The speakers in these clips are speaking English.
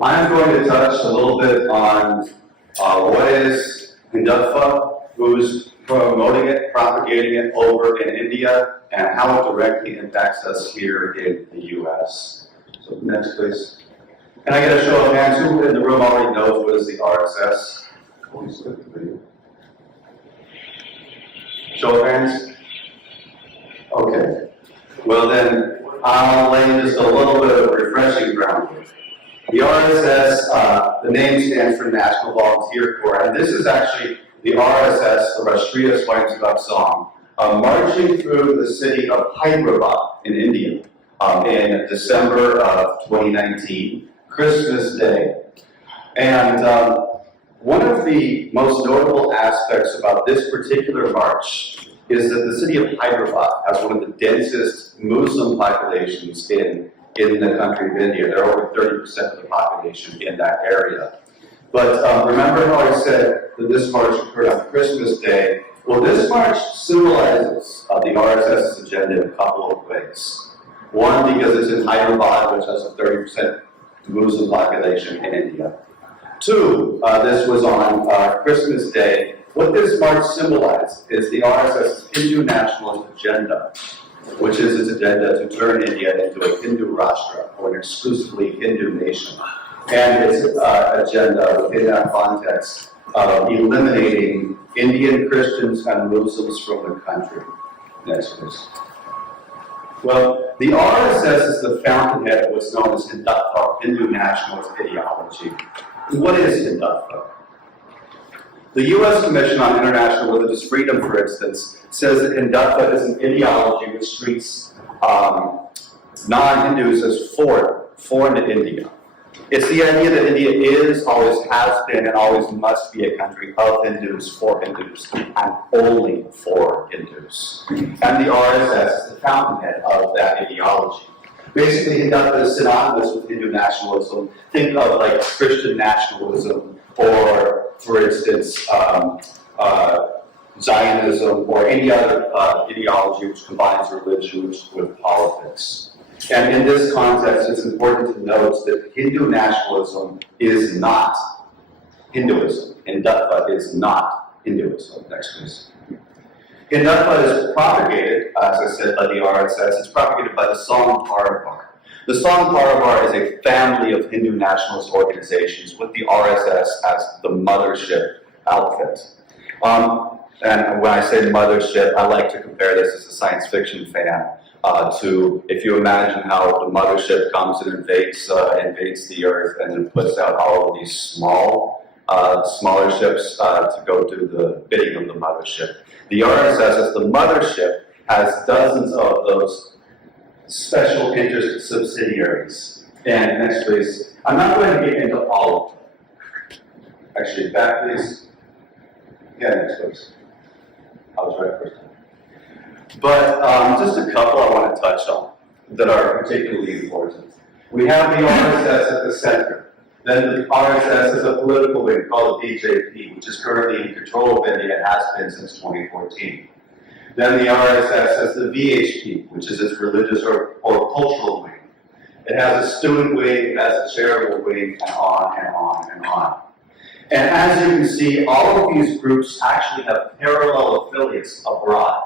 I'm going to touch a little bit on what is Hindutva, who's promoting it, propagating it over in India, and how it directly impacts us here in the U.S. So next, please. Can I get a show of hands? Who in the room already knows what is the RSS? Please look at the video. Show of hands? Okay. Well then, I'll lay just a little bit of refreshing groundwork. The RSS, the name stands for National Volunteer Corps, and this is actually the RSS, the Rashtriya Swayamsevak Sangh, marching through the city of Hyderabad in India in December of 2019, Christmas Day. And one of the most notable aspects about this particular march is that the city of Hyderabad has one of the densest Muslim populations in the country of India. There are over 30% of the population in that area. But remember how I said that this march occurred on Christmas Day? Well, this march symbolizes the RSS's agenda in a couple of ways. One, because it's in Hyderabad, which has a 30% Muslim population in India. Two, this was on Christmas Day. What this march symbolized is the RSS's Hindu nationalist agenda, which is its agenda to turn India into a Hindu Rashtra, or an exclusively Hindu nation. And its agenda within that context of eliminating Indian Christians and Muslims from the country. Next, please. Well, the RSS is the fountainhead of what's known as Hindutva, Hindu nationalist ideology. What is Hindutva? The U.S. Commission on International Religious Freedom, for instance, says that Hindutva is an ideology which treats non-Hindus as foreign to India. It's the idea that India is, always has been, and always must be a country of Hindus, for Hindus, and only for Hindus. And the RSS is the fountainhead of that ideology. Basically, Hindutva is synonymous with Hindu nationalism. Think of like Christian nationalism, or, for instance, Zionism, or any other ideology which combines religion with politics. And in this context, it's important to note that Hindu nationalism is not Hinduism. Hindutva is not Hinduism. Next, please. Hindutva is propagated, as I said, by the RSS. It's propagated by the Sangh Parivar. The Sangh Parivar is a family of Hindu nationalist organizations with the RSS as the mothership outfit. And when I say mothership, I like to compare this as a science fiction fan to, if you imagine how the mothership comes and invades the Earth and then puts out all of these smaller ships to go do the bidding of the mothership. The RSS as the mothership has dozens of those special interest subsidiaries. And next, please. I'm not going to get into all of them. Actually, back, please. Yeah, next, please. I was right first time. But just a couple I want to touch on that are particularly important. We have the RSS at the center. Then the RSS is a political wing called the BJP, which is currently in control of India and has been since 2014. Then the RSS has the VHP, which is its religious or cultural wing. It has a student wing, it has a charitable wing, and on and on and on. And as you can see, all of these groups actually have parallel affiliates abroad.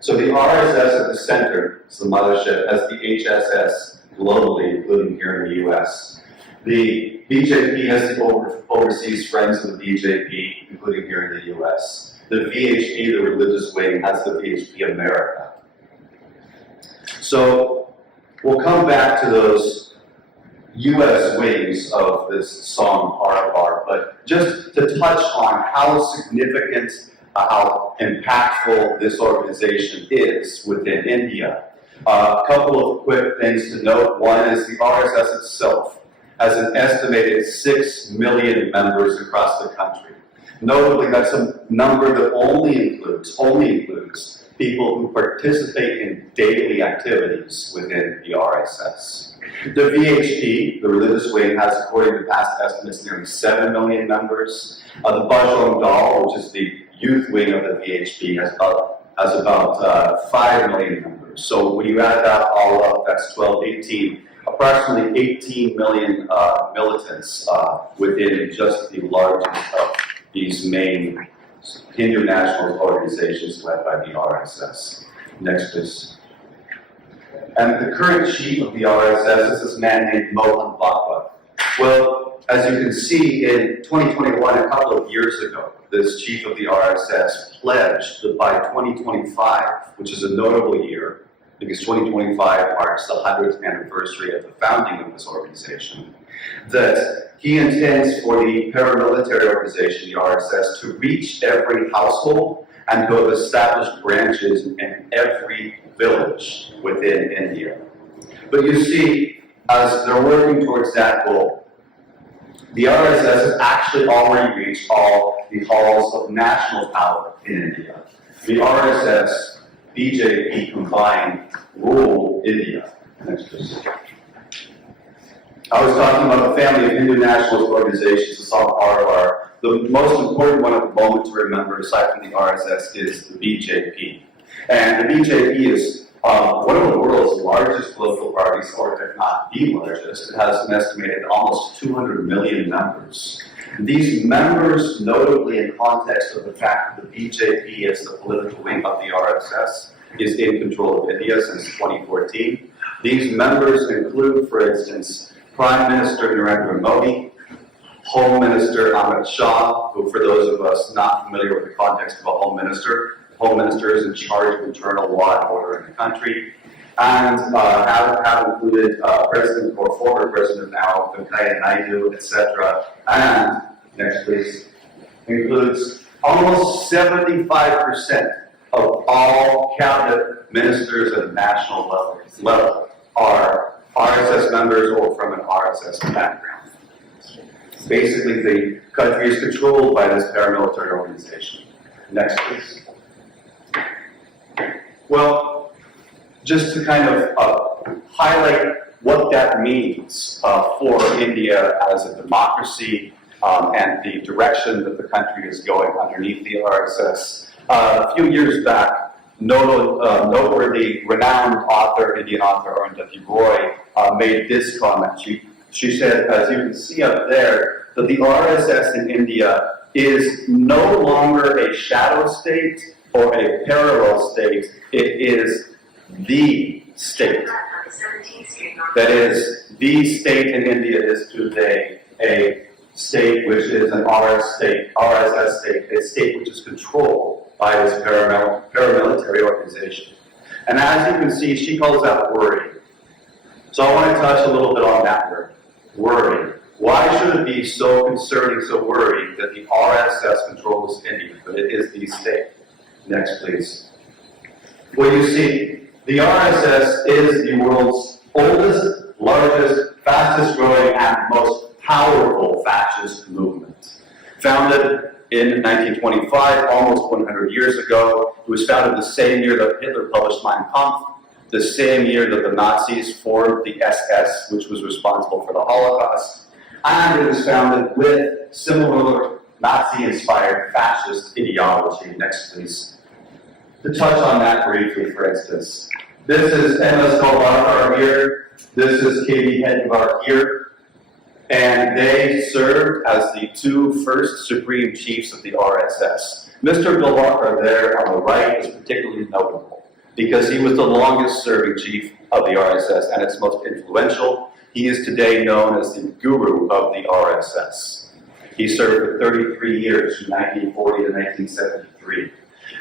So the RSS at the center is the mothership, has the HSS globally, including here in the US. The BJP has the overseas friends of the BJP, including here in the US. The VHP, the religious wing, has the VHP America. So we'll come back to those US wings of this Sangh Parivar, but just to touch on how significant, how impactful this organization is within India. A couple of quick things to note. One is the RSS itself has an estimated 6 million members across the country. Notably, that's a number that only includes people who participate in daily activities within the RSS. The VHP, the religious wing, has, according to past estimates, nearly 7 million members. The Bajrang Dal, which is the youth wing of the VHP, has about 5 million members. So when you add that all up, that's 12, 18 approximately 18 million militants within just the largest of these main Hindu nationalist organizations led by the RSS. Next, please. And the current chief of the RSS is this man named Mohan Bhagwat. Well, as you can see, in 2021, a couple of years ago, this chief of the RSS pledged that by 2025, which is a notable year, because 2025 marks the 100th anniversary of the founding of this organization, that he intends for the paramilitary organization, the RSS, to reach every household and to have established branches in every village within India. But you see, as they're working towards that goal, the RSS has actually already reached all the halls of national power in India. The RSS, BJP combined rule India. Next, please. I was talking about the family of Hindu nationalist organizations, the Saffron. The most important one at the moment to remember, aside from the RSS, is the BJP. And the BJP is one of the world's largest political parties, or if not the largest. It has an estimated almost 200 million members. These members, notably in context of the fact that the BJP is the political wing of the RSS, is in control of India since 2014. These members include, for instance, Prime Minister Narendra Modi, Home Minister Amit Shah, who, for those of us not familiar with the context of a Home Minister is in charge of internal law and order in the country, and have included President or former President now, Venkaiah Naidu, etc. And, next please, includes almost 75% of all cabinet ministers at national level are RSS members or from an RSS background. Basically, the country is controlled by this paramilitary organization. Next, please. Well, just to kind of highlight what that means for India as a democracy and the direction that the country is going underneath the RSS. A few years back, noteworthy, renowned author, Indian author Arundhati Roy, made this comment. She said, as you can see up there, that the RSS in India is no longer a shadow state or a parallel state. It is the state. That is, the state in India is today a state which is an RSS state, a state which is controlled by this paramilitary organization. And as you can see, she calls that worry. So I want to touch a little bit on that word, worry. Why should it be so concerning, so worried that the RSS controls India, but it is the state? Next, please. Well, you see, the RSS is the world's oldest, largest, fastest growing, and most powerful fascist movement. Founded in 1925, almost 100 years ago. It was founded the same year that Hitler published Mein Kampf, the same year that the Nazis formed the SS, which was responsible for the Holocaust, and it was founded with similar Nazi-inspired fascist ideology. Next, please. To touch on that briefly, for instance, this is MS Golbakar here, this is KB Hedvar here, and they served as the two first supreme chiefs of the RSS. Mr. Golbakar there on the right is particularly notable because he was the longest serving chief of the RSS and its most influential. He is today known as the guru of the RSS. He served for 33 years, from 1940 to 1973.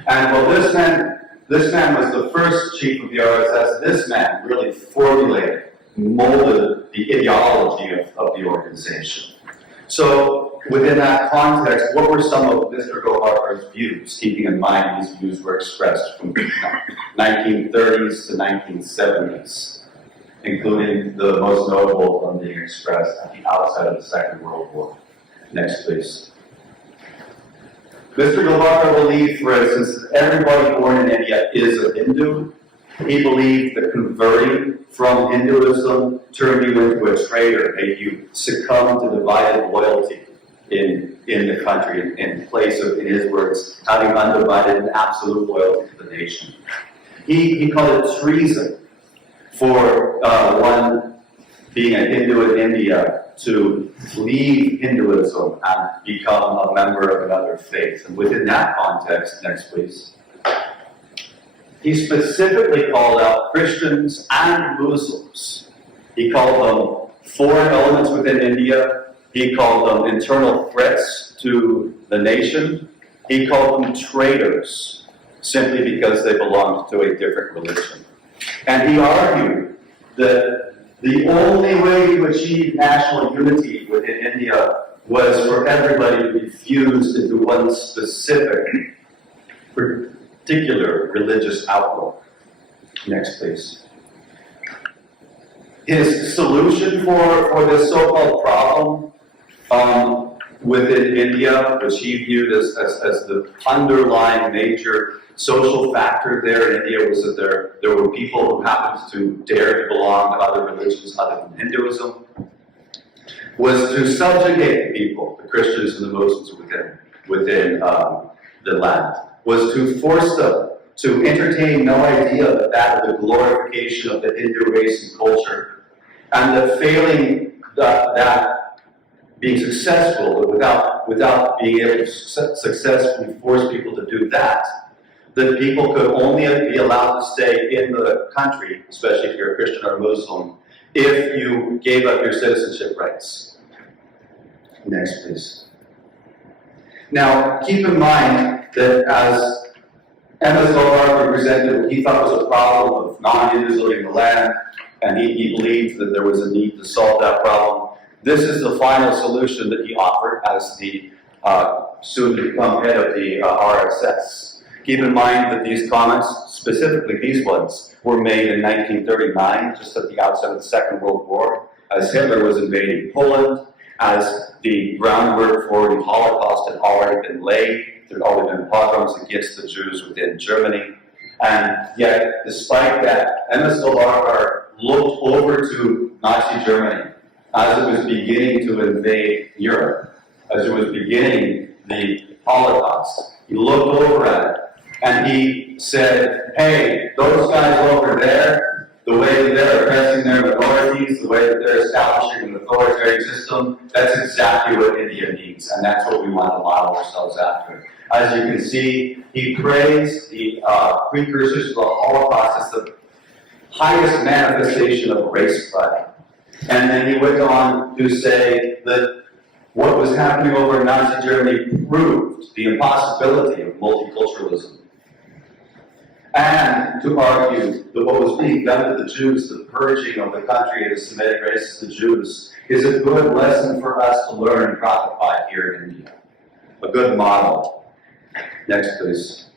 And while this man was the first chief of the RSS, this man really formulated, molded the ideology of the organization. So within that context, what were some of Mr. Golbakar's views, keeping in mind these views were expressed from 1930s to 1970s, including the most notable of them being expressed at the outset of the Second World War. Next, please. Mr. Golbakar believed, for instance, that everybody born in India is a Hindu. He believed that converting from Hinduism turned you into a traitor, made you succumb to divided loyalty in the country, in place of, in his words, having undivided and absolute loyalty to the nation. He called it treason for one being a Hindu in India, to leave Hinduism and become a member of another faith. And within that context, next please, he specifically called out Christians and Muslims. He called them foreign elements within India. He called them internal threats to the nation. He called them traitors, simply because they belonged to a different religion. And he argued that the only way to achieve national unity within India was for everybody to be fused into one specific, particular religious outlook. Next, please. His solution for this so-called problem within India, which he viewed as the underlying major social factor there in India, was that there were people who happened to dare to belong to other religions other than Hinduism, was to subjugate the people, the Christians and the Muslims within the land, was to force them to entertain no idea that of the glorification of the Hindu race and culture, and that failing that being successful, but without being able to successfully force people to do that people could only be allowed to stay in the country, especially if you're a Christian or Muslim, if you gave up your citizenship rights. Next, please. Now, keep in mind that as M.S. Goldberg presented what he thought was a problem of non-Hindus living in the land, and he believed that there was a need to solve that problem. This is the final solution that he offered as the soon-to-become head of the RSS. Keep in mind that these comments, specifically these ones, were made in 1939, just at the outset of the Second World War, as Hitler was invading Poland, as the groundwork for the Holocaust had already been laid. There had already been pogroms against the Jews within Germany. And yet, despite that, M.S. Goldberg looked over to Nazi Germany as it was beginning to invade Europe, as it was beginning the Holocaust. He looked over at it, and he said, hey, those guys over there, the way that they're oppressing their minorities, the way that they're establishing an authoritarian system, that's exactly what India needs, and that's what we want to model ourselves after. As you can see, he praised the precursors to the Holocaust as the highest manifestation of race pride. And then he went on to say that what was happening over in Nazi Germany proved the impossibility of multiculturalism. And to argue that what was being done to the Jews, the purging of the country of the Semitic races, the Jews, is a good lesson for us to learn and profit by here in India. A good model. Next, please.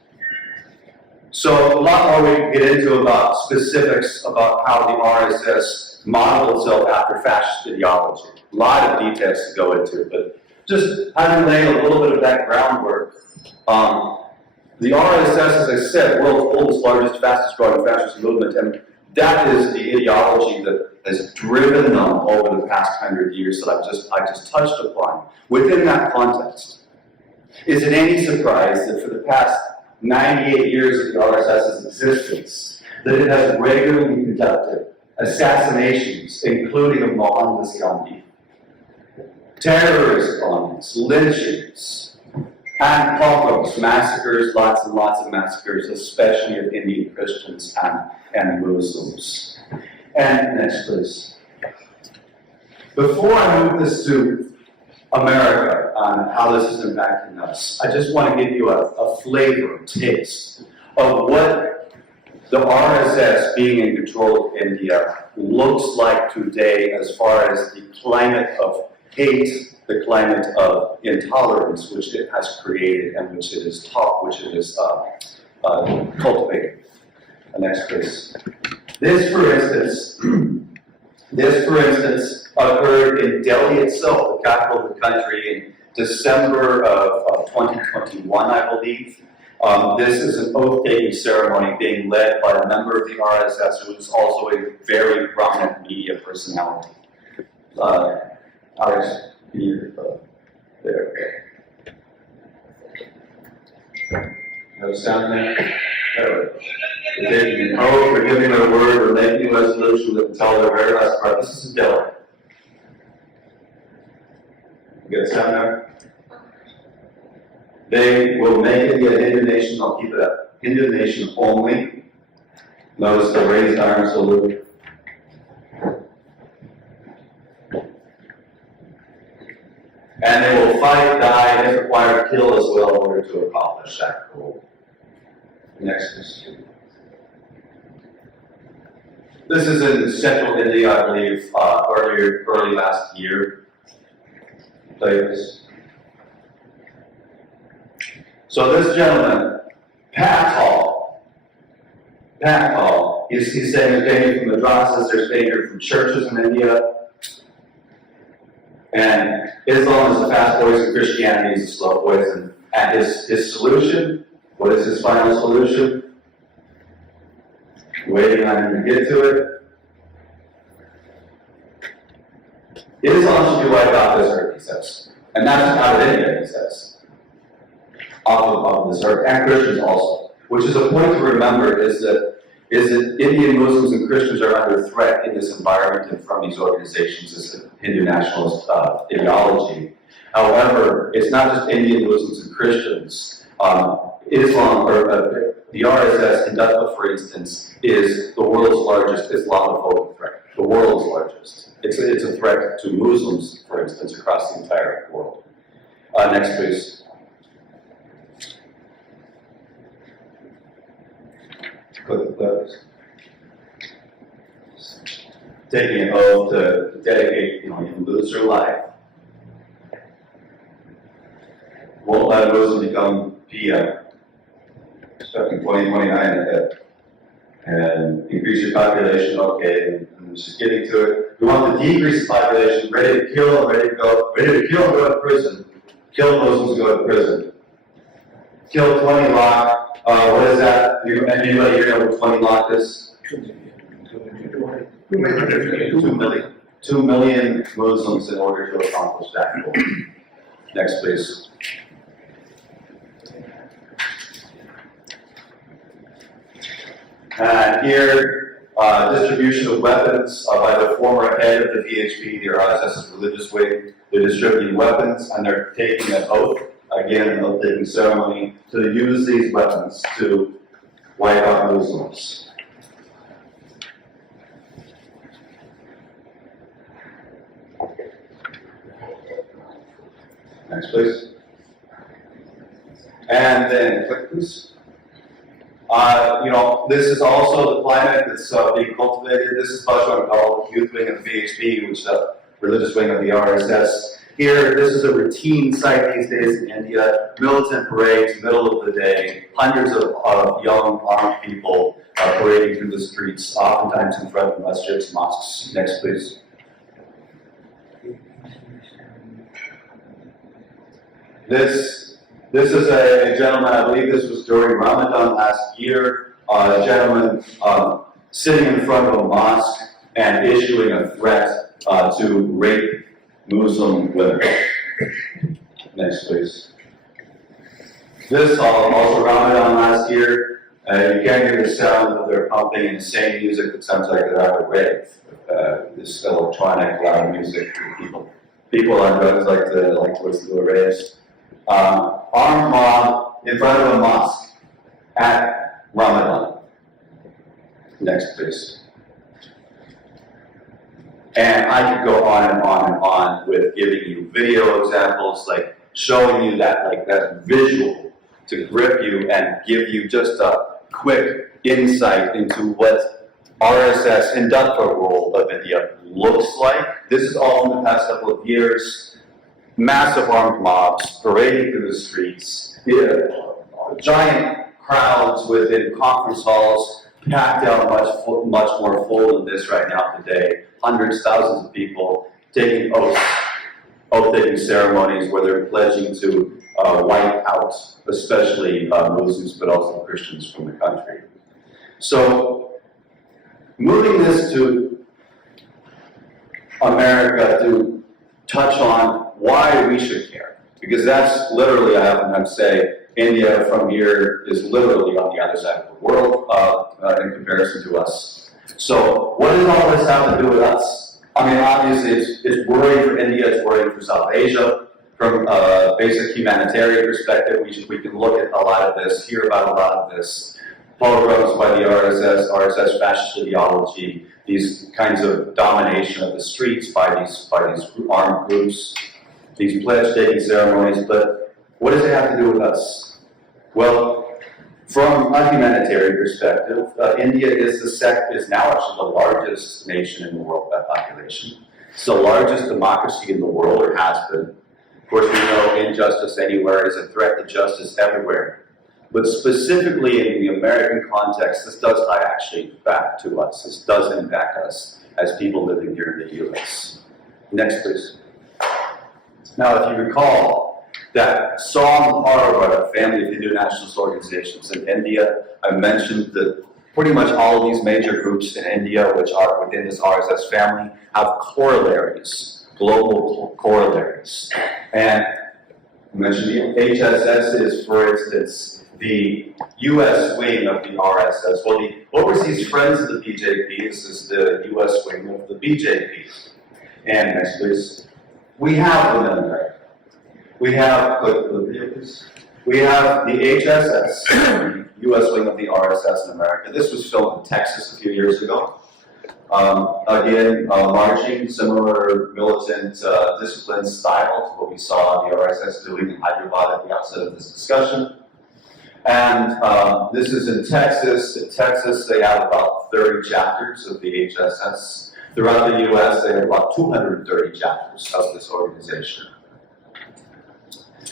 So a lot more we can get into about specifics about how the RSS modeled itself after fascist ideology. A lot of details to go into, but just having laid a little bit of that groundwork, the RSS, as I said, world's oldest, largest, fastest growing fascist movement, and that is the ideology that has driven them over the past 100 years that I just touched upon. Within that context, is it any surprise that for the past 98 years of the RSS's existence, that it has regularly conducted assassinations, including of Mohandas Gandhi, terrorist bombings, lynchings, and pogroms, massacres, lots and lots of massacres, especially of Indian Christians and Muslims. And next, please. Before I move this to America on how this is impacting us, I just want to give you a flavor, a taste of what the RSS being in control of India looks like today as far as the climate of hate, the climate of intolerance which it has created and which it is taught, which it is cultivated. Next, please. This, for instance, occurred in Delhi itself, the capital of the country, in December of 2021, I believe. This is an oath-taking ceremony being led by a member of the RSS who is also a very prominent media personality. Alex, there. No sound there? There we go. They're taking an oath, or giving their word, or making a resolution that until their very last breath. This is Delaware. You get a sound there? They will make India a Hindu nation. They'll keep it a Hindu nation only. Notice the raised arm salute. And they will fight, die, and if required, kill as well in order to accomplish that goal. Next, please. This is in central India, I believe, early last year. This. So this gentleman, Patel, he's saying there's danger from madrasas, there's danger from churches in India. And Islam is a fast poison, Christianity is a slow poison. And his solution, what is his final solution? Waiting on him to get to it. Islam should be wiped off this earth, he says. And that's out of India, he says. Off of this earth, and Christians also. Which is a point to remember is that Indian Muslims and Christians are under threat in this environment and from these organizations as a Hindu nationalist ideology. However, it's not just Indian Muslims and Christians. Islam, or the RSS, Hindutva, for instance, is the world's largest Islamophobic threat. The world's largest. It's a threat to Muslims, for instance, across the entire world. Next, please. Taking an oath to dedicate, you can lose your life. Won't let a Muslim become PM. Expecting 2029 and increase your population, okay, and just getting to it. We want to decrease the population, ready to kill, ready to kill, and go to prison. Kill Muslims, go to prison. Kill 20 Lakh. What is that? Anybody here know what 20 Lakh is? 2 million. 2 million Muslims in order to accomplish that goal. Next, please. Here, distribution of weapons by the former head of the VHP, the RSS's religious wing. They're distributing weapons and they're taking an oath, again, an oath-taking ceremony, to use these weapons to wipe out Muslims. Next, please. And then, click, please. This is also the climate that's being cultivated. This is Bajrang, the youth wing of the VHP, which is the religious wing of the RSS. Here, this is a routine sight these days in India. Militant parades, middle of the day, hundreds of young armed people parading through the streets, oftentimes in front of masjids, mosques. Next, please. This is a gentleman, I believe this was during Ramadan last year, a gentleman sitting in front of a mosque and issuing a threat to rape Muslim women. Next, please. This also Ramadan last year. You can't hear the sound of their pumping and insane music that sounds like they're at a rave. This electronic, loud music. People on drugs like to listen to a raves. Armed mob in front of a mosque at Ramadan. Next, please. And I could go on and on and on with giving you video examples, like showing you that visual to grip you and give you just a quick insight into what RSS Hindutva rule of India looks like. This is all in the past couple of years. Massive armed mobs parading through the streets, giant crowds within conference halls, packed out much more full than this right now today. Hundreds, thousands of people taking oath-taking ceremonies where they're pledging to wipe out, especially Muslims, but also Christians from the country. So, moving this to America to touch on why we should care, because that's literally, I oftentimes say, India from here is literally on the other side of the world in comparison to us. So what does all this have to do with us? I mean, obviously it's worrying for India, it's worrying for South Asia. From a basic humanitarian perspective, we can look at a lot of this, hear about a lot of this. Pogroms by the RSS fascist ideology, these kinds of domination of the streets by these armed groups, these pledge-taking ceremonies. But what does it have to do with us? Well, from a humanitarian perspective, India is now actually the largest nation in the world by population. It's the largest democracy in the world, or has been. Of course, we know injustice anywhere is a threat to justice everywhere. But specifically in the American context, this does tie actually back to us. This does impact us as people living here in the US. Next, please. Now, if you recall, that Som Parva, family of Hindu nationalist organizations in India, I mentioned that pretty much all of these major groups in India, which are within this RSS family, have corollaries, global corollaries. And I mentioned the HSS is, for instance, the US wing of the RSS. Well, the Overseas Friends of the BJP is the US wing of the BJP. And next, please. We have them in America. We have, we have the HSS, US wing of the RSS in America. This was filmed in Texas a few years ago. Again, marching, similar militant discipline style to what we saw the RSS doing in Hyderabad at the outset of this discussion. And this is in Texas. In Texas, they have about 30 chapters of the HSS. Throughout the US, they have about 230 chapters of this organization.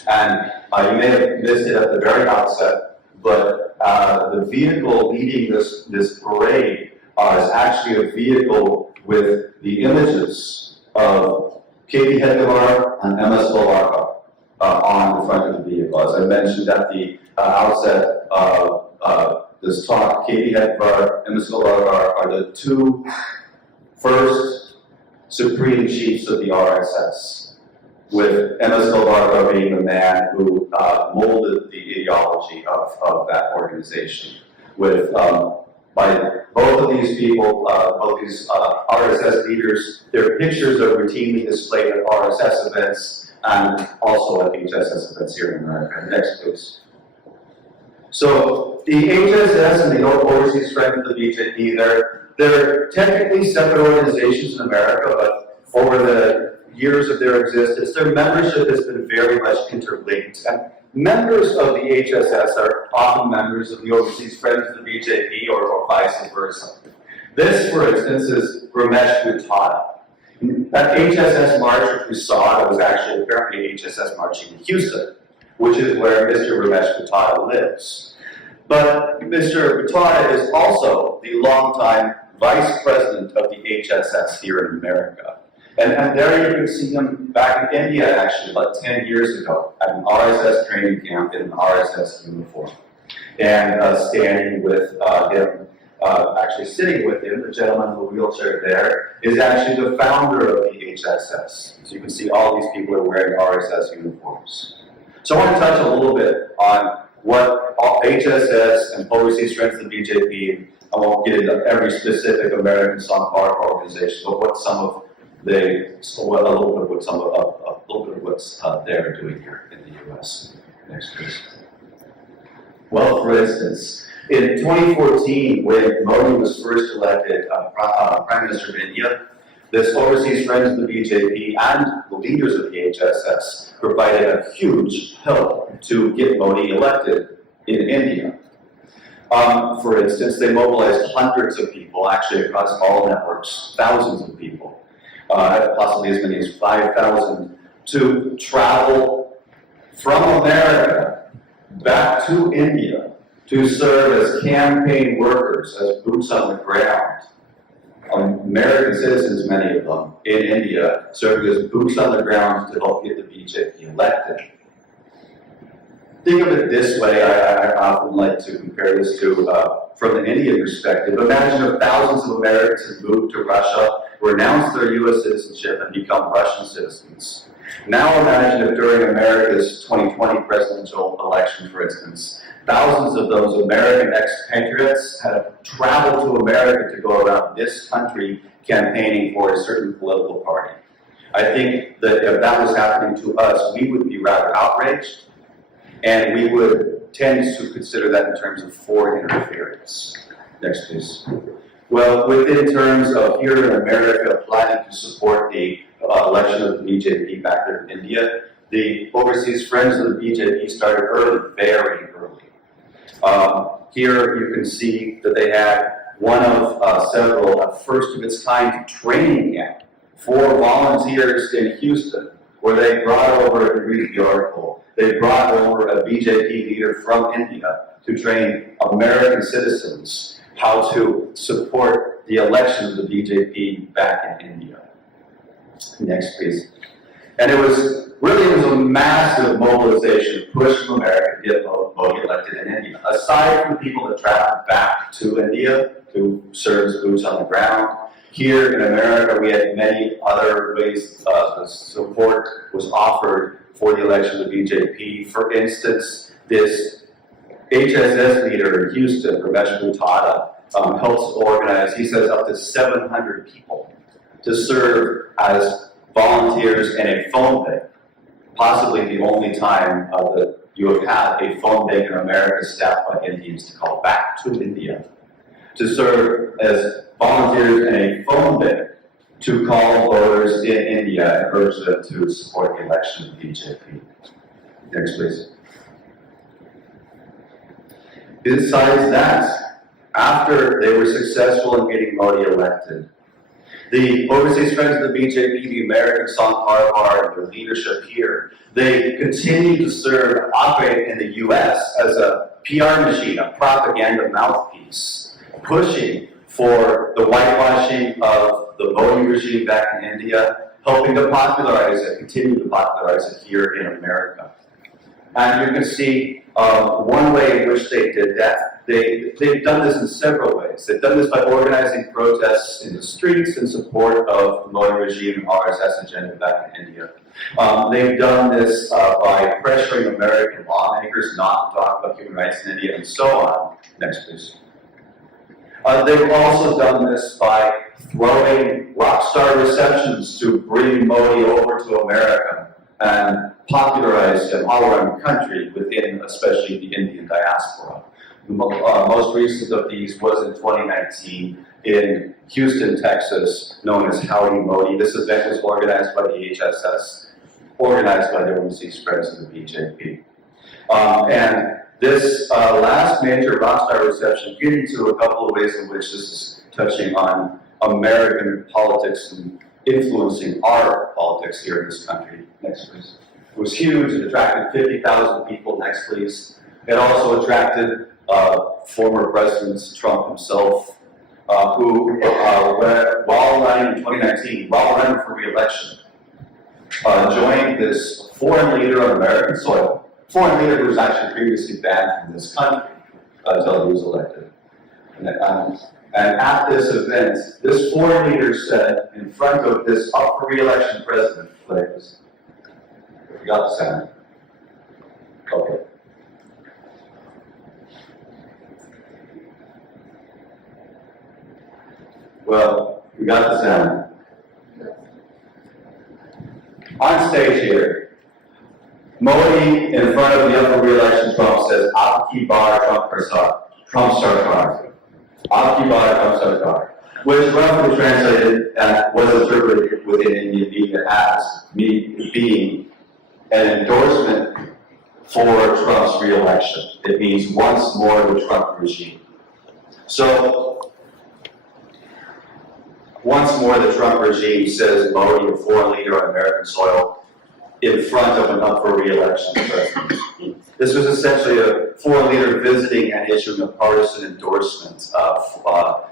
And you may have missed it at the very outset, but the vehicle leading this parade is actually a vehicle with the images of K.P. Hedgewar and MS Golwar on the front of the vehicle. As I mentioned at the outset of this talk, K.P. Hedgewar and MS Golwar are the two first supreme chiefs of the RSS, with MS Golwar being the man who molded the ideology of that organization. With by both of these people, both these RSS leaders, their pictures are routinely displayed at RSS events and also at HSS events here in America. Next, please. So the HSS and the Overseas Friends of the BJP, they're technically separate organizations in America, but over the years of their existence, their membership has been very much interlinked. And members of the HSS are often members of the Overseas Friends of the BJP or vice versa. This, for instance, is Ramesh Buttada. That HSS march, which we saw, that was actually apparently HSS marching in Houston, which is where Mr. Ramesh Buttada lives. But Mr. Buttada is also the longtime vice president of the HSS here in America. And there you can see him back in India, actually, about 10 years ago, at an RSS training camp in an RSS uniform. And standing with him, actually sitting with him, the gentleman in the wheelchair there, is actually the founder of the HSS. So you can see all these people are wearing RSS uniforms. So I want to touch a little bit on what HSS and Overseas Friends of the BJP, I won't get into every specific American Song Park organization, but what some of a little bit of what's they're doing here in the U.S. Next, please. Well, for instance, in 2014, when Modi was first elected Prime Minister of India, this Overseas Friends of the BJP and the leaders of the HSS provided a huge help to get Modi elected in India. For instance, they mobilized hundreds of people, actually across all networks, thousands of people, possibly as many as 5,000, to travel from America back to India to serve as campaign workers, as boots on the ground. American citizens, many of them, in India, serving as boots on the ground to help get the BJP elected. Think of it this way, I often like to compare this to, from an Indian perspective. Imagine if thousands of Americans had moved to Russia, renounce their US citizenship, and become Russian citizens. Now imagine if during America's 2020 presidential election, for instance, thousands of those American expatriates had traveled to America to go around this country campaigning for a certain political party. I think that if that was happening to us, we would be rather outraged, and we would tend to consider that in terms of foreign interference. Next, please. Well, within terms of here in America planning to support the election of the BJP back there in India, the Overseas Friends of the BJP started early, very early. Here you can see that they had one of several, a first of its kind training camp for volunteers in Houston, where they brought over, if you read the article, they brought over a BJP leader from India to train American citizens how to support the election of the BJP back in India. Next, please. And it was a massive mobilization push from America to get Modi elected in India. Aside from people that traveled back to India to serve as boots on the ground, here in America we had many other ways the support was offered for the election of the BJP. For instance, this HSS leader in Houston, Ramesh Buttada, helps organize, he says, up to 700 people to serve as volunteers in a phone bank. Possibly the only time that you have had a phone bank in America staffed by Indians to call back to India, to serve as volunteers in a phone bank to call voters in India and urge them to support the election of the BJP. Next, please. Besides that, after they were successful in getting Modi elected, the Overseas Friends of the BJP, the American Sangh Parvar, their leadership here, they continue to serve, operate in the US as a PR machine, a propaganda mouthpiece, pushing for the whitewashing of the Modi regime back in India, helping to popularize it, continue to popularize it here in America. And you can see one way in which they did that. They've done this in several ways. They've done this by organizing protests in the streets in support of the Modi regime and RSS agenda back in India. They've done this by pressuring American lawmakers not to talk about human rights in India and so on. Next, please. They've also done this by throwing rock star receptions to bring Modi over to America and popularize him all around the country within especially the Indian diaspora. The most recent of these was in 2019 in Houston, Texas, known as Howdy Modi. This event was organized by the HSS, organized by the Overseas Friends of the BJP. And this last major rockstar reception get into a couple of ways in which this is touching on American politics and influencing our politics here in this country. Next, please. It was huge. It attracted 50,000 people. Next, please. It also attracted former President Trump himself, who, while running in 2019, while running for re-election, joined this foreign leader on American soil, foreign leader who was actually previously banned from this country until he was elected. And at this event, this foreign leader said in front of this up for re-election president, please, you got the sound? Okay. Well, we got the sound. On stage here, Modi, in front of the upper re-election Trump, says, "Aap ki baar Trump Sarkar." "Aap ki baar Trump Sarkar," which roughly translated and was interpreted within India as being an endorsement for Trump's re-election. It means once more the Trump regime. So, once more the Trump regime, says Modi, a foreign leader on American soil, in front of an up for re-election president. This was essentially a foreign leader visiting and issuing a partisan endorsement of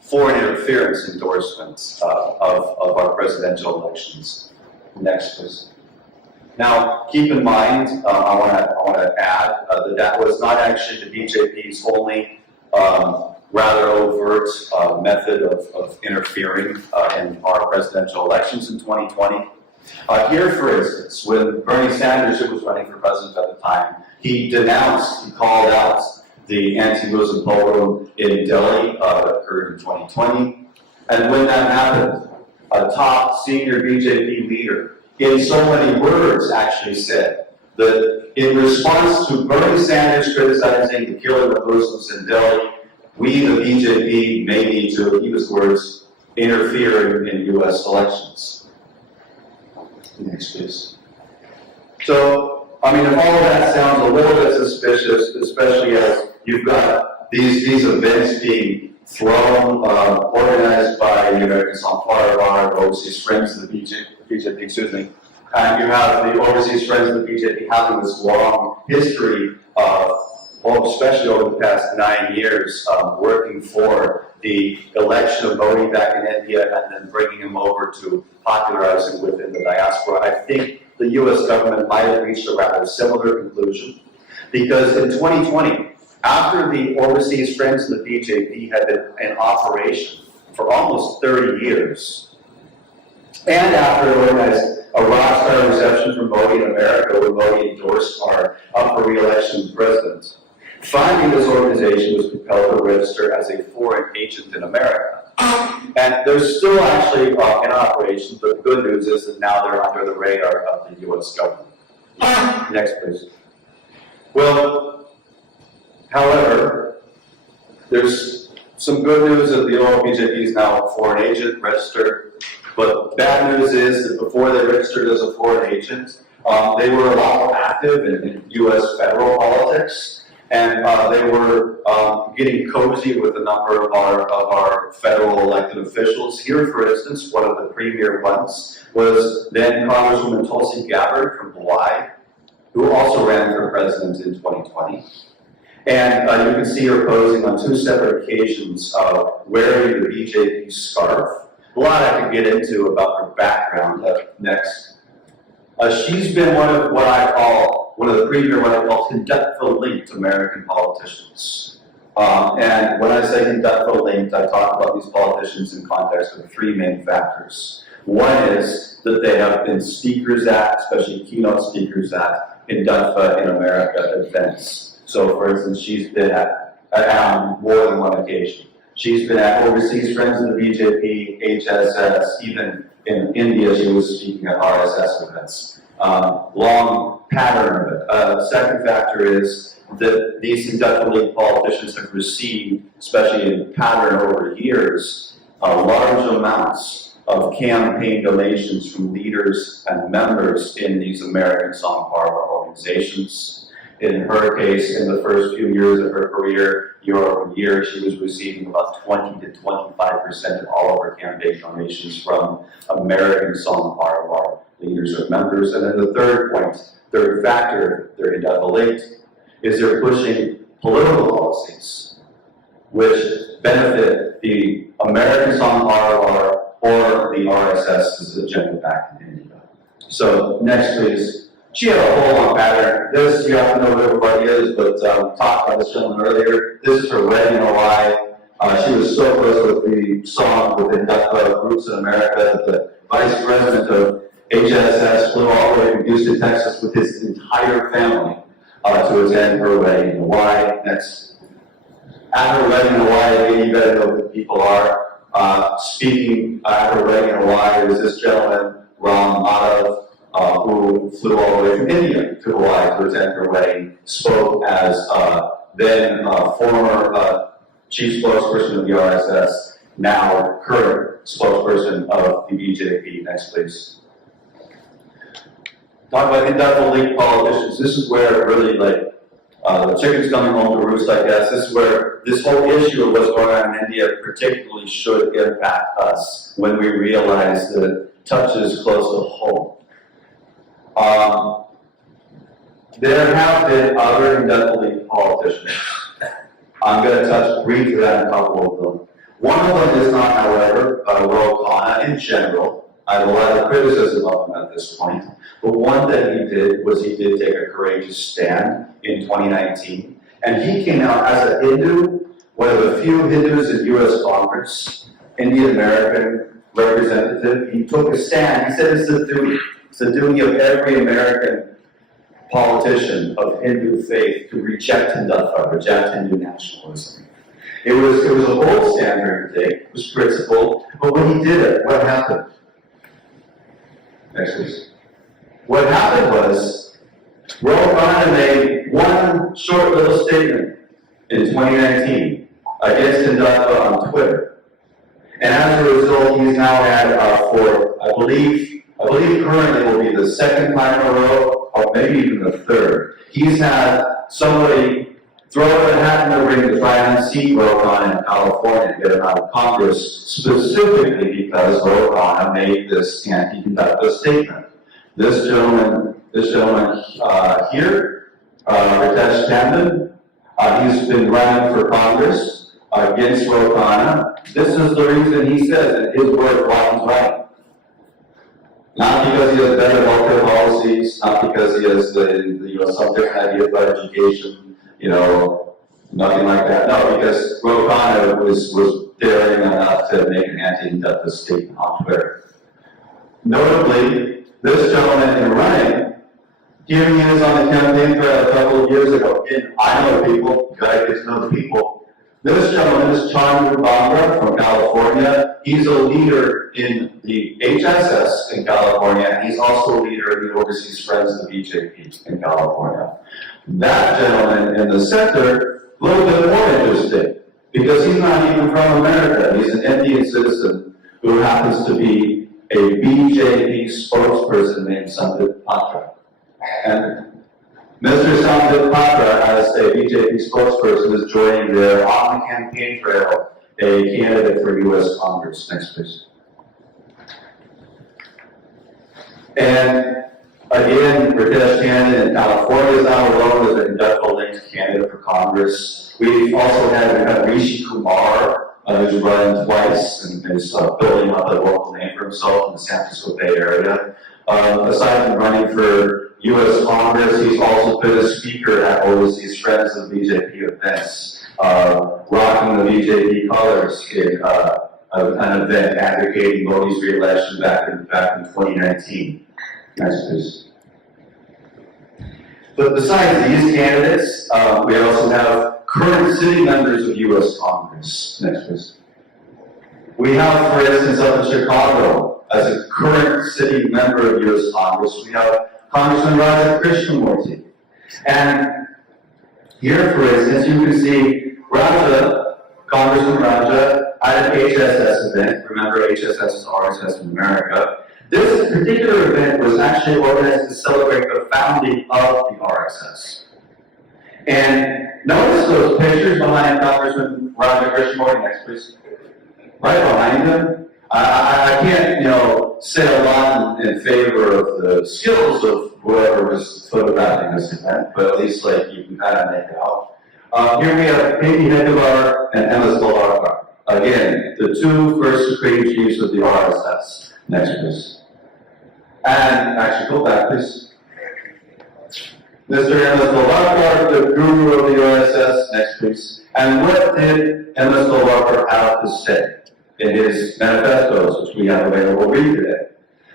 foreign interference endorsements of our presidential elections. Next, please. Now, keep in mind, I want to add that that was not actually the BJP's only rather overt method of interfering in our presidential elections in 2020. Here, for instance, when Bernie Sanders, who was running for president at the time, he called out the anti-Muslim pogrom in Delhi that occurred in 2020. And when that happened, a top senior BJP leader, in so many words, actually said that in response to Bernie Sanders criticizing the killing of Muslims in Delhi, we, the BJP, may need to, in his words, interfere in U.S. elections. Next, please. So, I mean, if all of that sounds a little bit suspicious, especially as you've got these events being thrown, organized by the American Saffron, the Overseas Friends of the BJP, excuse me, and you have the Overseas Friends of the BJP having this long history of, well, especially over the past 9 years, working for the election of Modi back in India and then bringing him over to popularizing within the diaspora. I think the U.S. government might have reached a rather similar conclusion, because in 2020, after the Overseas Friends of the BJP had been in operation for almost 30 years, and after it organized a rockstar reception from Modi in America, where Modi endorsed our up for re-election president, finally this organization was compelled to register as a foreign agent in America. And they're still actually in operation, but the good news is that now they're under the radar of the U.S. government. Next, please. Well, however, there's some good news that the BJP is now a foreign agent registered, but bad news is that before they registered as a foreign agent, they were a lot more active in U.S. federal politics. And they were getting cozy with a number of our federal elected officials. Here, for instance, one of the premier ones was then Congresswoman Tulsi Gabbard from Hawaii, who also ran for president in 2020. And you can see her posing on 2 separate occasions wearing the BJP scarf. A lot I could get into about her background. Next. She's been one of the premier, what I call conductful linked American politicians. And when I say conductful linked, I talk about these politicians in context of 3 main factors. One is that they have been speakers at, especially keynote speakers at, Conductfa in America events. So, for instance, she's been at more than one occasion. She's been at Overseas Friends of the BJP, HSS, even in India she was speaking at RSS events. Long pattern of it. Second factor is that these conductively politicians have received, especially in pattern over years, large amounts of campaign donations from leaders and members in these American Song Parlor organizations. In her case, in the first few years of her career, year over year, she was receiving about 20 to 25% of all of her campaign donations from American Song Parlor leaders or members. And then the third factor, they're linked, is they're pushing political policies which benefit the American Song Parlor or the RSS's agenda back in India. So next, please. She had a whole long pattern. This, you have to know who everybody is, but talked about this gentleman earlier. This is her wedding in Hawaii. She was so close with the song with the groups in America that the vice president of HSS flew all the way from Houston, Texas with his entire family to attend her wedding in Hawaii. Next. At her wedding in Hawaii, you better know who the people are. Speaking at her wedding in Hawaii was this gentleman, Ram Madhav, who flew all the way from India to Hawaii to attend her wedding, spoke as then former chief spokesperson of the RSS, now current spokesperson of the BJP. Next, please. Talk about conductful linked politicians. This is where really, like, the chicken's coming home to roost, I guess. This is where this whole issue of what's going on in India particularly should impact us when we realize that it touches close to home. There have been other conductful politicians. I'm going to touch briefly on a couple of them. One of them is not, however, Ro Khanna in general. I have a lot of criticism of him at this point. But one that he did was he did take a courageous stand in 2019. And he came out as a Hindu, one of the few Hindus in U.S. Congress, Indian American, representative, he took a stand. He said it's a duty. It's the duty of every American politician of Hindu faith to reject Hindutva, reject Hindu nationalism. It was a bold stand during the day. It was principled. But when he did it, what happened? Next, please. What happened was, Ro Khanna made one short little statement in 2019 against Hindutva on Twitter. And as a result, he's now had for, I believe currently will be the second time in a row, or maybe even the third. He's had somebody throw a hat in the ring to try and unseat Ro Khanna in California and get him out of Congress, specifically because Ro Khanna made this anti-Hindutva statement. This gentleman here, Ritesh Tandon, he's been running for Congress against Ro Khanna. This is the reason he says, in his words, why he's running. Not because he has better healthcare policies, not because he has some different idea about education, nothing like that. No, because Ro Khanna was daring enough to make an anti-Hindutva statement on Twitter. Notably, this gentleman in running, here he is on the campaign trail a couple of years ago. And I know the people, you gotta get to know the people. This gentleman is Chandru Bangra from California. He's a leader in the HSS in California, and he's also a leader in the Overseas Friends of the BJP in California. That gentleman in the center, a little bit more interesting, because he's not even from America. He's an Indian citizen who happens to be a BJP spokesperson named Sandip Patra. And Mr. Sandip Patra, as a BJP spokesperson, is joining there on the campaign trail a candidate for U.S. Congress. Next, please. And again, Ritesh Tandon in California is now alone as a Hindutva-linked candidate for Congress. We've also had Rishi Kumar, who's run twice and is building up a local name for himself in the San Francisco Bay Area. Aside from running for U.S. Congress, he's also been a speaker at Overseas Friends of BJP events, rocking the BJP colors in an event advocating Modi's re-election back in 2019. Next, please. But besides these candidates, we also have current sitting members of U.S. Congress. Next, please. We have, for instance, up in Chicago, as a current sitting member of U.S. Congress, we have Congressman Raja Krishnamurti. And here, for instance, you can see Congressman Raja at an HSS event. Remember, HSS is RSS in America. This particular event was actually organized to celebrate the founding of the RSS. And notice those pictures behind Congressman Raja Krishnamurti. Next, please. Right behind him. I can't, say a lot in favor of the skills of whoever was photographing this event, but at least you can kind of make it out. Here we have Katie Hegavar and Emma Slovarkar. Again, the two first Supreme Chiefs of the RSS. Next, please. And actually, go back, please. Mr. Emma Slovarkar, the guru of the RSS. Next, please. And what did Emma Slovarkar have to say in his manifestos, which we have available to read today?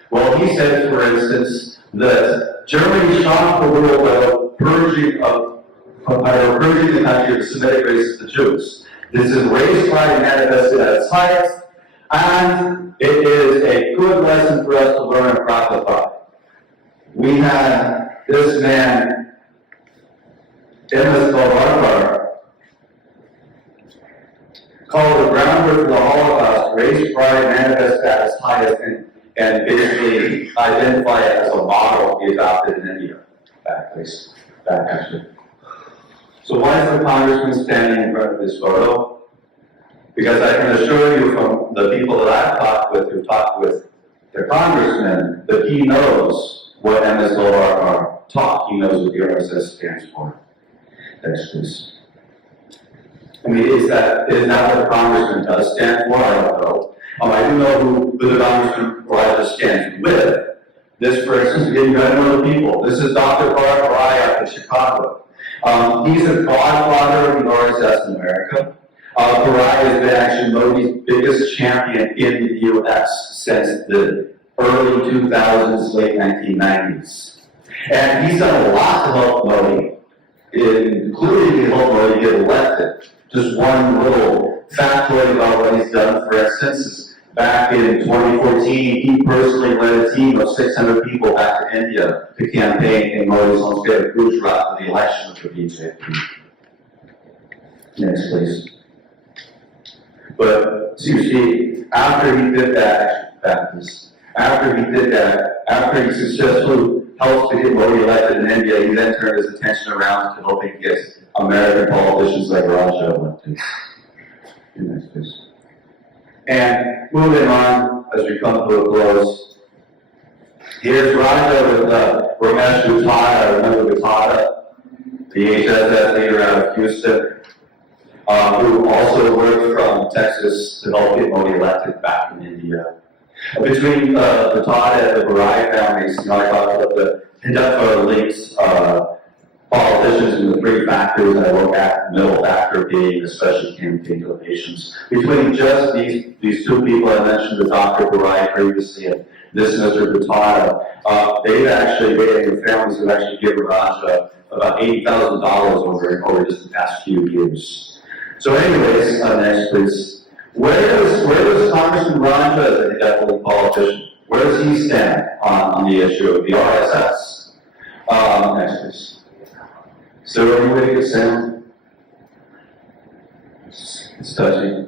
Well, he said, for instance, that Germany shocked the world by purging the country of the Semitic races, the Jews. This is race pride manifested at its highest, and it is a good lesson for us to learn and practice. We had this man, Emma Slovarkar, called the groundwork for the Holocaust, race pride manifested at its highest, and basically identify it as a model he adopted in India. Back, please. Back, actually. So why is the congressman standing in front of this photo? Because I can assure you from the people that I've talked with, who've talked with the congressman, that he knows what Emma Slovarkar taught. He knows what the RSS stands for. Next, please. I mean, is that what the congressman does stand for? I don't know. I do know who the congressman Raja stands with. This, for instance, again, you got to know the people. This is Dr. Barack Raya in Chicago. He's a godfather of the RSS in America. Bharat has been actually Modi's biggest champion in the US since the early 2000s, late 1990s. And he's done a lot to help Modi, including to help Modi get elected. Just one little factoid about what he's done, for instance, is back in 2014, he personally led a team of 600 people back to India to campaign in Modi's home state of Gujarat for the election of the BJP. Next, please. But so you see, after he did that, after he successfully helped to get Modi elected in India, he then turned his attention around to helping get American politicians like Raja elected. Next, please. And moving on, as we come to a close, here's Raja with Ramesh Gupta. Remember Gupta, the HSS leader out of Houston, who also worked from Texas to help get Modi elected back in India. Between Gupta and the Barai families, I talked about the Hindutva links politicians and the three factors I look at, the middle factor being especially campaign donations. Between just these two people I mentioned, the Dr. Barai previously and this Mr. Gupta, their families have actually given Raja about $80,000 over just the past few years. So anyways, next please. Where does Congressman Raja, as a Hindutva politician, where does he stand on the issue of the RSS? Next please. So any way to get sound? It's touchy.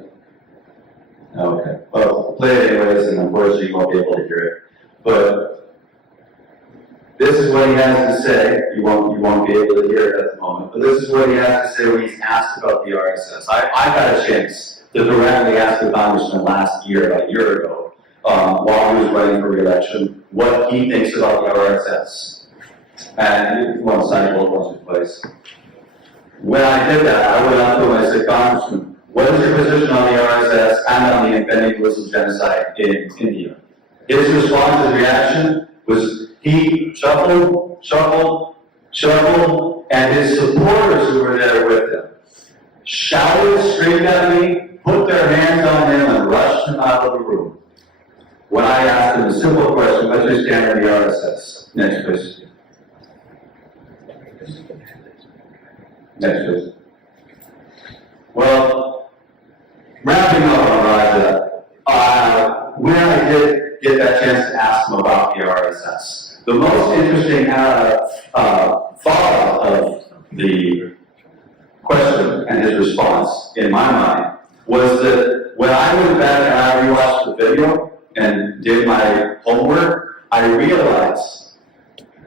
Okay. Well, play it anyways, and unfortunately you won't be able to hear it. But this is what he has to say. You won't be able to hear it at the moment. But this is what he has to say when he's asked about the RSS. I got a chance to directly ask the congressman last year, a year ago, while he was running for re-election, what he thinks about the RSS. And one side will once or twice. When I did that, I went up to him and I said, Congressman, what is your position on the RSS and on the impending Muslim genocide in India? His response, his reaction was he shuffled, and his supporters who were there with him shouted, screamed at me, put their hands on him, and rushed him out of the room. When I asked him a simple question, what's your stand on the RSS? Next, please. Next, please. Well, wrapping up on Raja, when I did get that chance to ask him about the RSS, the most interesting thought of the question and his response, in my mind, was that when I went back and I rewatched the video and did my homework, I realized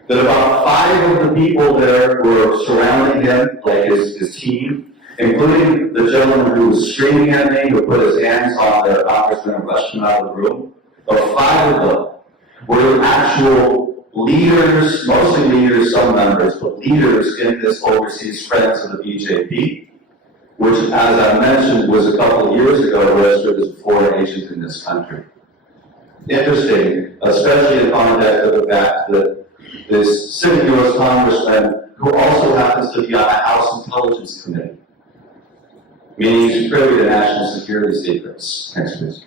that about 5 of the people there were surrounding him, like his team, including the gentleman who was screaming at me, who put his hands on the congressman and rushed him out of the room. But 5 of them were actual leaders, mostly leaders, some members, but leaders in this overseas Friends of the BJP, which, as I mentioned, was a couple of years ago registered as a foreign agent in this country. Interesting, especially in context of the fact that this sitting U.S. congressman, who also happens to be on the House Intelligence Committee, meaning he's privy to national security secrets. Next, please.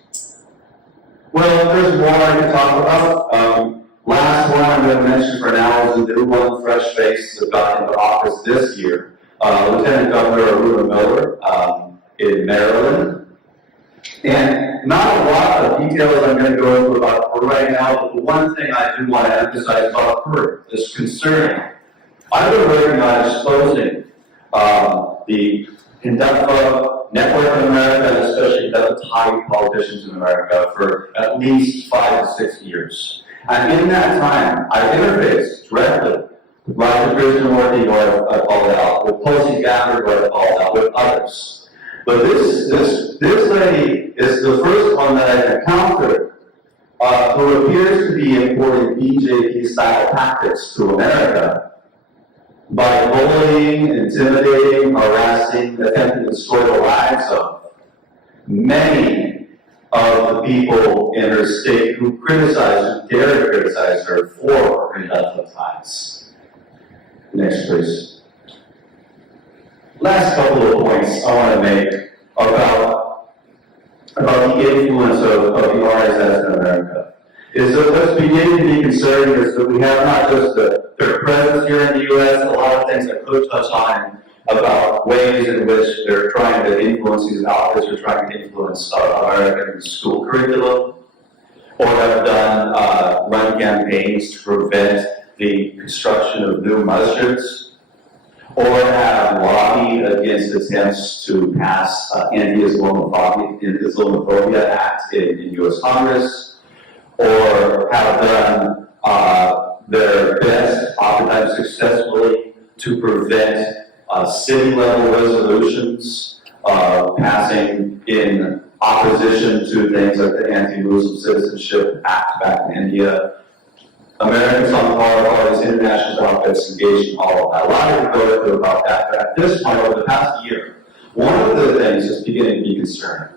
Well, there's more I can talk about. Last one I'm going to mention for now is a new one, fresh face that got into office this year. Lieutenant Governor Aruna Miller in Maryland. And not a lot of details I'm going to go into about her right now, but the one thing I do want to emphasize about her is concerning. I've been working on exposing the Hindutva network in America, and especially Hindutva Thai politicians in America, for at least 5 to 6 years. And in that time, I interfaced directly with Raja Krishnamurti, who I called out, with Tulsi Gabbard, who I called out, with others. But this lady is the first one that I've encountered who appears to be importing BJP-style tactics to America by bullying, intimidating, harassing, attempting to destroy the lives of many of the people in her state who dare to criticize her for her Hindutva ties. Next, please. Last couple of points I want to make about the influence of the RSS in America is that what's beginning to be concerning is that we have not just their presence here in the U.S., a lot of things I could touch on about ways in which they're trying to influence these outfits or trying to influence American school curriculum, or have run campaigns to prevent the construction of new masjids, or have lobbied against attempts to pass Anti-Islamophobia Act in U.S. Congress, or have done their best, oftentimes successfully, to prevent city-level resolutions passing in opposition to things like the Anti-Muslim Citizenship Act back in India. Americans on power parties, international outfits engaged in all of that. A lot of people go about that, but at this point, over the past year, one of the things that's beginning to be concerning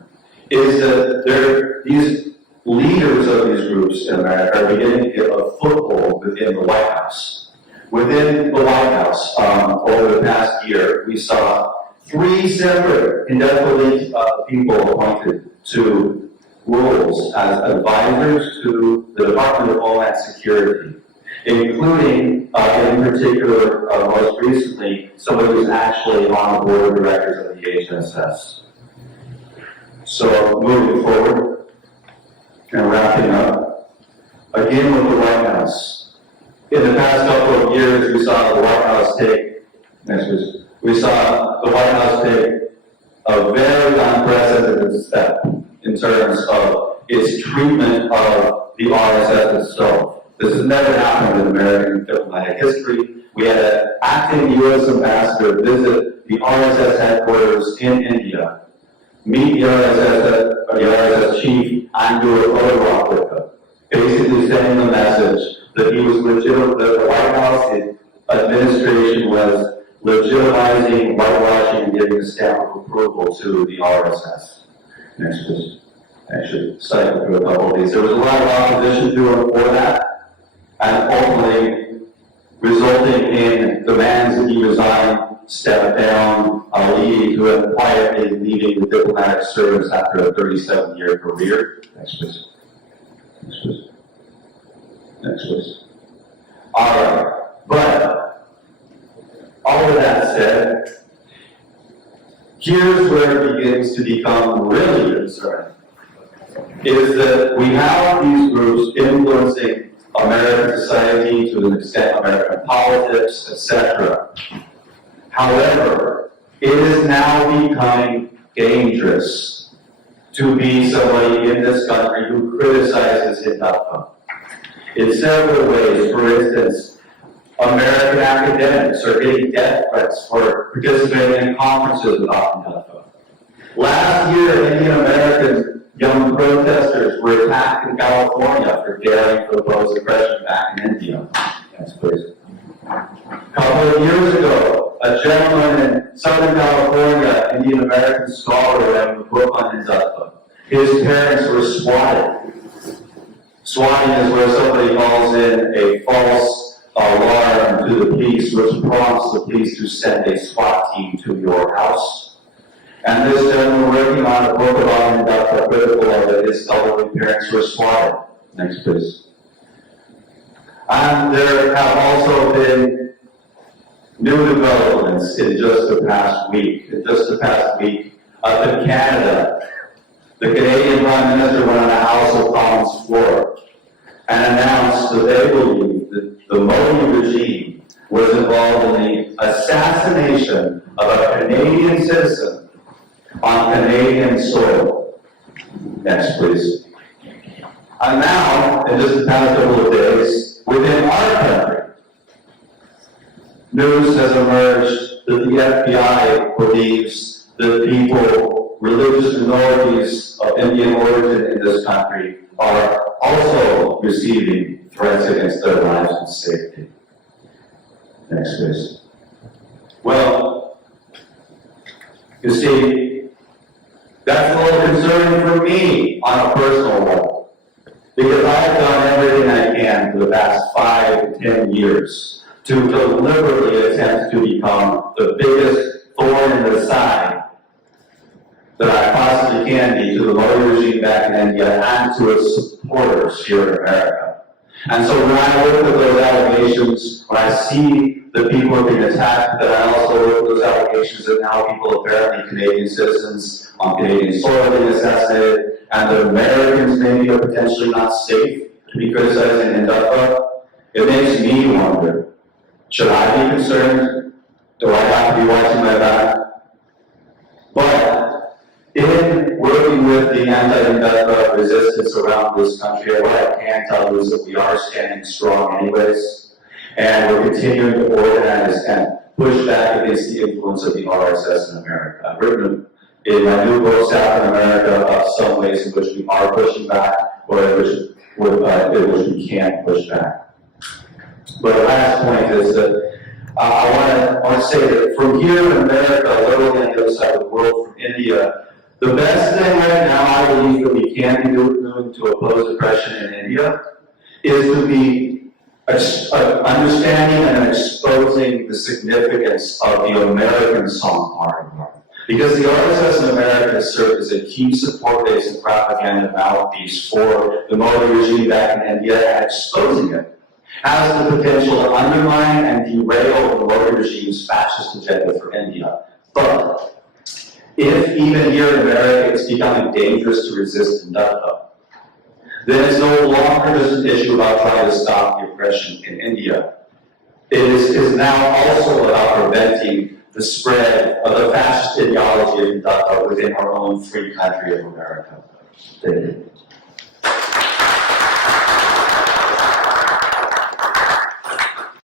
is that these leaders of these groups in America are beginning to get a foothold within the White House. Within the White House, over the past year, we saw 3 separate indefinitely people appointed to roles as advisors to the Department of Homeland Security, including, in particular, most recently, somebody who's actually on the board of directors of the HSS. So, moving forward and wrapping up, again with the White House. In the past couple of years, we saw the White House take a very unprecedented step in terms of its treatment of the RSS itself. This has never happened in American diplomatic history. We had an acting U.S. ambassador visit the RSS headquarters in India, meet the RSS chief, and do a photo with him, basically sending the message that he was legitimate, that the White House administration was legitimizing, whitewashing, and giving a stamp of approval to the RSS. Next, please. Actually, cycle through a couple of these. There was a lot of opposition to him for that, and ultimately resulting in demands that he resign, step down, leading to him quietly leaving the diplomatic service after a 37-year career. Next, please. Next, please. Next, please. All right, but all of that said, here's where it begins to become really concerning, is that we have these groups influencing American society to an extent, American politics, etc. However, it is now becoming dangerous to be somebody in this country who criticizes Hindutva in several ways. For instance, American academics are getting death threats for participating in conferences about Hindutva. Last year, Indian American young protesters were attacked in California for daring to oppose aggression back in India. Next, please. A couple of years ago, a gentleman in Southern California, Indian American scholar, wrote a book on Hindutva. His parents were swatted. Swatting is where somebody calls in a false alarm to the police, which prompts the police to send a SWAT team to your house. And this gentleman working on a book about Hindutva, critical of it, his elderly parents were swatted. Next, please. And there have also been new developments in just the past week. Up in Canada, the Canadian Prime Minister went on the House of Commons floor and announced that they believe that the Modi regime was involved in the assassination of a Canadian citizen on Canadian soil. Next, please. And now, in just the past couple of days, within our country, news has emerged that the FBI believes that people, religious minorities of Indian origin in this country, are also receiving threats against their lives and safety. Next, please. Well, you see, that's a little concerning for me on a personal level, because I've done everything I can for the past 5 to 10 years to deliberately attempt to become the biggest thorn in the side that I possibly can be to the Modi regime back in India and to its supporters here in America. And so when I look at those allegations, when I see that people are being attacked, that I also look at those allegations that now people, apparently Canadian citizens on Canadian soil, are being assassinated, and that Americans maybe are potentially not safe to be criticizing Indutva, it makes me wonder, should I be concerned? Do I have to be watching my back? But in working with the anti-Indutva resistance around this country, what I can tell you is that we are standing strong anyways, and we're continuing to organize and push back against the influence of the RSS in America. I've written in my new book, Saffron America, about some ways in which we are pushing back, or in which we can't push back. But the last point is that I want to say that from here in America, literally on the other side of the world, from India, the best thing right now I believe that we can be doing to oppose oppression in India is to be understanding and exposing the significance of the American song part. Because the RSS in America has served as a key support base and propaganda mouthpiece for the Modi regime back in India, and exposing it has the potential to undermine and derail the Modi regime's fascist agenda for India. But if even here in America it's becoming dangerous to resist Indutva, then it's no longer just an issue about trying to stop the oppression in India. It is now also about preventing the spread of the fascist ideology of Indutva within our own free country of America. Thank you.